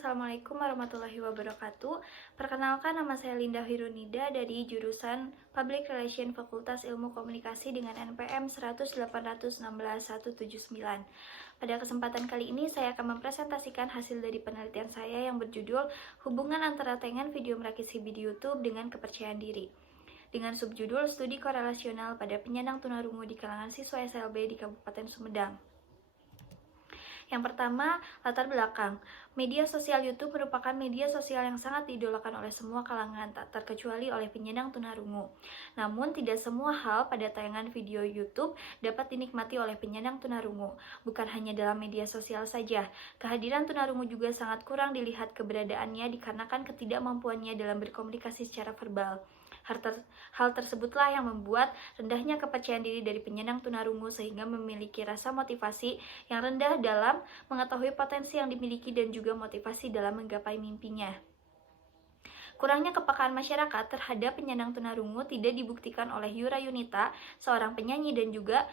Assalamualaikum warahmatullahi wabarakatuh. Perkenalkan, nama saya Linda Hirunida dari jurusan Public Relation Fakultas Ilmu Komunikasi dengan NPM 100816179. Pada kesempatan kali ini saya akan mempresentasikan hasil dari penelitian saya yang berjudul Hubungan antara tayangan video merakit CB di YouTube dengan kepercayaan diri, dengan subjudul Studi Korelasional pada Penyandang Tunarungu di kalangan siswa SLB di Kabupaten Sumedang. Yang pertama, latar belakang. Media sosial YouTube merupakan media sosial yang sangat diidolakan oleh semua kalangan, tak terkecuali oleh penyandang tunarungu. Namun, tidak semua hal pada tayangan video YouTube dapat dinikmati oleh penyandang tunarungu. Bukan hanya dalam media sosial saja, kehadiran tunarungu juga sangat kurang dilihat keberadaannya dikarenakan ketidakmampuannya dalam berkomunikasi secara verbal. Hal tersebutlah yang membuat rendahnya kepercayaan diri dari penyandang tunarungu sehingga memiliki rasa motivasi yang rendah dalam mengetahui potensi yang dimiliki dan juga motivasi dalam menggapai mimpinya. Kurangnya kepekaan masyarakat terhadap penyandang tunarungu tidak dibuktikan oleh Yura Yunita, seorang penyanyi dan juga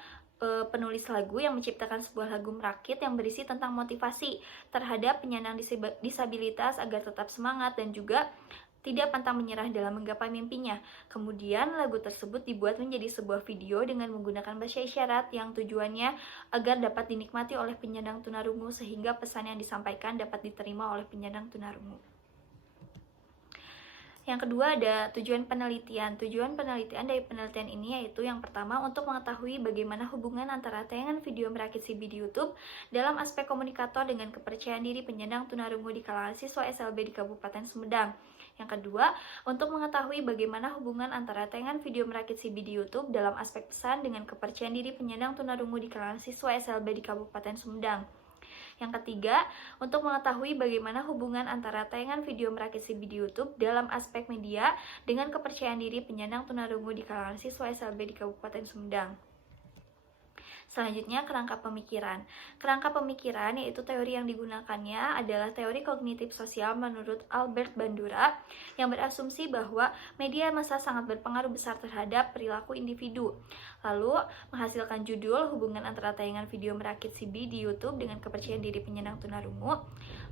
penulis lagu yang menciptakan sebuah lagu merakit yang berisi tentang motivasi terhadap penyandang disabilitas agar tetap semangat dan juga tidak pantang menyerah dalam menggapai mimpinya. Kemudian lagu tersebut dibuat menjadi sebuah video dengan menggunakan bahasa isyarat yang tujuannya agar dapat dinikmati oleh penyandang tunarungu sehingga pesan yang disampaikan dapat diterima oleh penyandang tunarungu. Yang kedua ada tujuan penelitian. Tujuan penelitian dari penelitian ini yaitu yang pertama untuk mengetahui bagaimana hubungan antara tayangan video merakit CB di YouTube dalam aspek komunikator dengan kepercayaan diri penyandang tunarungu di kalangan siswa SLB di Kabupaten Sumedang. Yang kedua, untuk mengetahui bagaimana hubungan antara tayangan video merakit CB di YouTube dalam aspek pesan dengan kepercayaan diri penyandang tunarungu di kalangan siswa SLB di Kabupaten Sumedang. Yang ketiga, untuk mengetahui bagaimana hubungan antara tayangan video merakit CB di YouTube dalam aspek media dengan kepercayaan diri penyandang tunarungu di kalangan siswa SLB di Kabupaten Sumedang. Selanjutnya, kerangka pemikiran. Kerangka pemikiran yaitu teori yang digunakannya adalah teori kognitif sosial menurut Albert Bandura yang berasumsi bahwa media massa sangat berpengaruh besar terhadap perilaku individu. Lalu, menghasilkan judul hubungan antara tayangan video merakit CB di YouTube dengan kepercayaan diri penyandang tunarungu.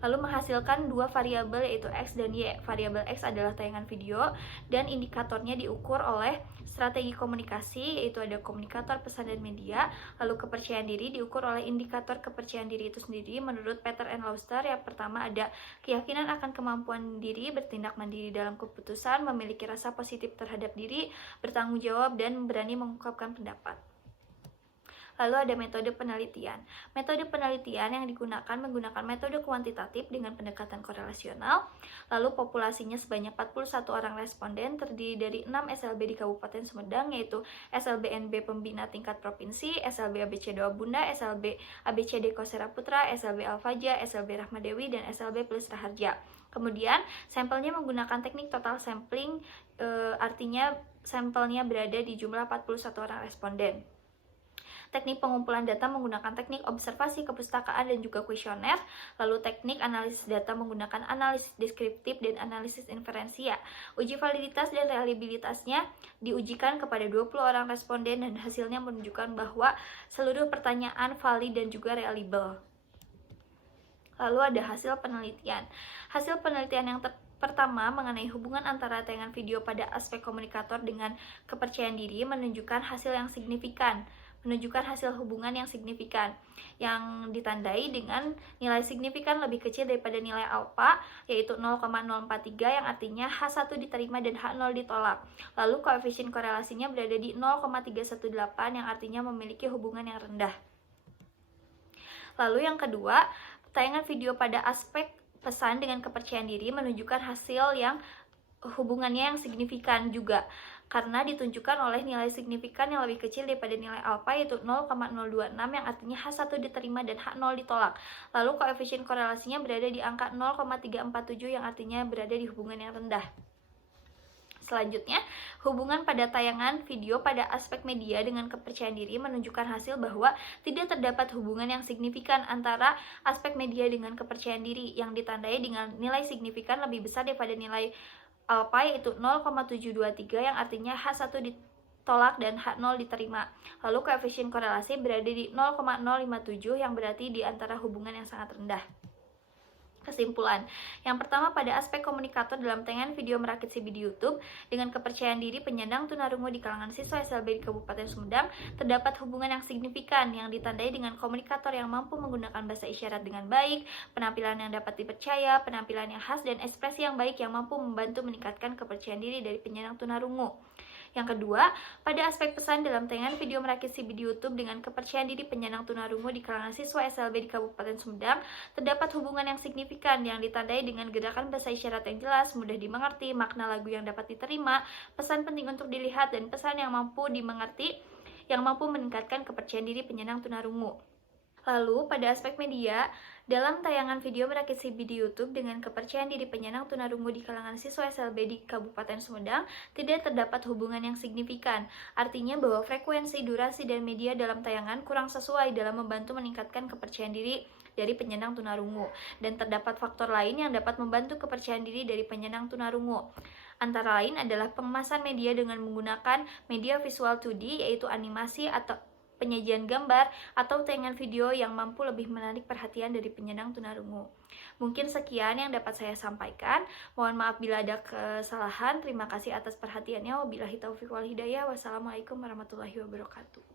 Lalu menghasilkan dua variabel yaitu X dan Y. Variabel X adalah tayangan video dan indikatornya diukur oleh strategi komunikasi yaitu ada komunikator, pesan, dan media. Lalu kepercayaan diri diukur oleh indikator kepercayaan diri itu sendiri menurut Peter and Lauster. Yang pertama ada keyakinan akan kemampuan diri, bertindak mandiri dalam keputusan, memiliki rasa positif terhadap diri, bertanggung jawab, dan berani mengungkapkan pendapat. Lalu ada metode penelitian. Metode penelitian yang digunakan menggunakan metode kuantitatif dengan pendekatan korelasional. Lalu populasinya sebanyak 41 orang responden terdiri dari 6 SLB di Kabupaten Sumedang yaitu SLB NB Pembina Tingkat Provinsi, SLB ABC Doa Bunda, SLB ABCD Kosera Putra, SLB Alfaja, SLB Rahmadewi, dan SLB Plus Raharja. Kemudian sampelnya menggunakan teknik total sampling, artinya sampelnya berada di jumlah 41 orang responden. Teknik pengumpulan data menggunakan teknik observasi kepustakaan dan juga kuesioner. Lalu teknik analisis data menggunakan analisis deskriptif dan analisis inferensia. Uji validitas dan reliabilitasnya diujikan kepada 20 orang responden dan hasilnya menunjukkan bahwa seluruh pertanyaan valid dan juga reliable. Lalu ada hasil penelitian. Hasil penelitian yang pertama mengenai hubungan antara tayangan video pada aspek komunikator dengan kepercayaan diri menunjukkan hasil hubungan yang signifikan yang ditandai dengan nilai signifikan lebih kecil daripada nilai alfa yaitu 0,043 yang artinya H1 diterima dan H0 ditolak. Lalu koefisien korelasinya berada di 0,318 yang artinya memiliki hubungan yang rendah. Lalu yang kedua, tayangan video pada aspek pesan dengan kepercayaan diri menunjukkan hasil yang hubungannya yang signifikan juga karena ditunjukkan oleh nilai signifikan yang lebih kecil daripada nilai alfa yaitu 0,026 yang artinya H1 diterima dan H0 ditolak. Lalu koefisien korelasinya berada di angka 0,347 yang artinya berada di hubungan yang rendah. Selanjutnya, hubungan pada tayangan video pada aspek media dengan kepercayaan diri menunjukkan hasil bahwa tidak terdapat hubungan yang signifikan antara aspek media dengan kepercayaan diri yang ditandai dengan nilai signifikan lebih besar daripada nilai alfa yaitu 0,723 yang artinya H1 ditolak dan H0 diterima. Lalu koefisien korelasi berada di 0,057 yang berarti di antara hubungan yang sangat rendah. Kesimpulan, yang pertama pada aspek komunikator dalam tayangan video merakit CB di YouTube, dengan kepercayaan diri penyandang tunarungu di kalangan siswa SLB di Kabupaten Sumedang, terdapat hubungan yang signifikan yang ditandai dengan komunikator yang mampu menggunakan bahasa isyarat dengan baik, penampilan yang dapat dipercaya, penampilan yang khas, dan ekspresi yang baik yang mampu membantu meningkatkan kepercayaan diri dari penyandang tunarungu. Yang kedua, pada aspek pesan dalam tayangan video merakit CB di YouTube dengan kepercayaan diri penyandang tunarungu di kalangan siswa SLB di Kabupaten Sumedang, terdapat hubungan yang signifikan yang ditandai dengan gerakan bahasa isyarat yang jelas, mudah dimengerti, makna lagu yang dapat diterima, pesan penting untuk dilihat, dan pesan yang mampu dimengerti yang mampu meningkatkan kepercayaan diri penyandang tunarungu. Lalu, pada aspek media, dalam tayangan video merakit CB di YouTube dengan kepercayaan diri penyandang tunarungu di kalangan siswa SLB di Kabupaten Sumedang, tidak terdapat hubungan yang signifikan. Artinya bahwa frekuensi, durasi, dan media dalam tayangan kurang sesuai dalam membantu meningkatkan kepercayaan diri dari penyandang tunarungu. Dan terdapat faktor lain yang dapat membantu kepercayaan diri dari penyandang tunarungu. Antara lain adalah pengemasan media dengan menggunakan media visual 2D, yaitu animasi atau penyajian gambar atau tayangan video yang mampu lebih menarik perhatian dari penyandang tunarungu. Mungkin sekian yang dapat saya sampaikan. Mohon maaf bila ada kesalahan. Terima kasih atas perhatiannya. Wabillahi taufiq wal hidayah. Wassalamualaikum warahmatullahi wabarakatuh.